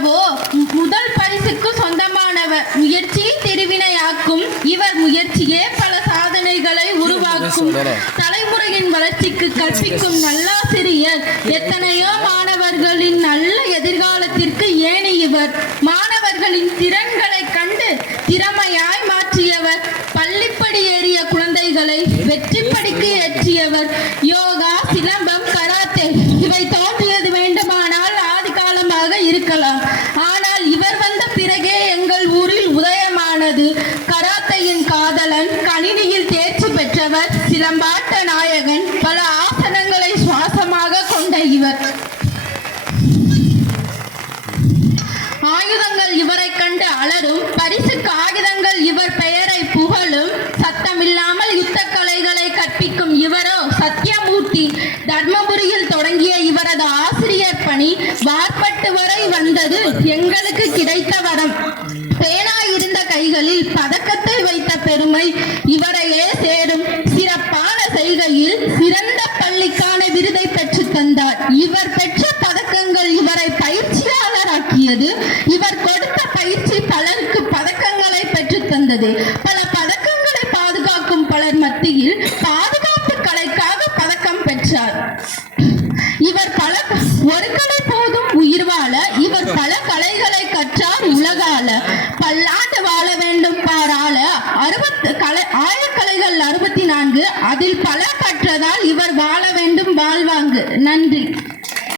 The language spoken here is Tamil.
அல்லவோ முதல் பரிசுக்கு சொந்தமானவர் முயற்சியை திருவினையாக்கும் இவர் முயற்சியே பல சாதனைகளை உருவாக்கும். தலைமுறையின் வளர்ச்சிக்கு கற்பிக்கும் நல்லாசிரியர். எத்தனையோ மாணவர்களின் நல்ல எதிர்காலத்திற்கு ஏணி இவர். மாணவர்களின் திறன்களை கண்டு திறமையாய் மாற்றியவர். பள்ளிப்படி ஏறிய குழந்தைகளை வெற்றி படிக்கு ஏற்றியவர். யோகா சிலம்பம் சிலம்பாட்ட நாயகன் பல ஆசனங்களை சுவாசமாக கொண்ட இவர். ஆயுதங்கள் இவரை கண்டு அலரும் பரிசு காகிதங்கள் இவர் பெயரை புகழும் சத்தமில்லாமல் யுத்த கலைகளை கற்பிக்கும் இவரோ சத்யமூர்த்தி. தர்மபுரியில் தொடங்கிய இவரது ஆசிரியர் பணி வார்பட்டு வரை வந்தது எங்களுக்கு கிடைத்த வரம். பேனா இருந்த கைகளில் பதக்க பள்ளிக்கான விருதை பெற்று தந்தார். இவர் பெற்ற பதக்கங்கள் இவரை பயிற்சியாளராக்கியது. இவர் கொடுத்த பயிற்சி பலருக்கு பதக்கங்களை பெற்று தந்தது. பல பதக்கங்களை பாதுகாக்கும் பலர் மத்தியில் பாதுகாப்பு கலைக்காக பதக்கம் பெற்றார். இவர் பல ஒரு கலை போதும் உயிர் வாழ இவர் பல கலைகளை கற்றார் உலகால. பல்லாண்டு வாழ வேண்டும் பாரால. அறுபத்து கலை ஆயக்கலைகள் அறுபத்தி நான்கு அதில் பல கற்றதால் இவர் வாழ வேண்டும் வாழ்வாங்கு. நன்றி.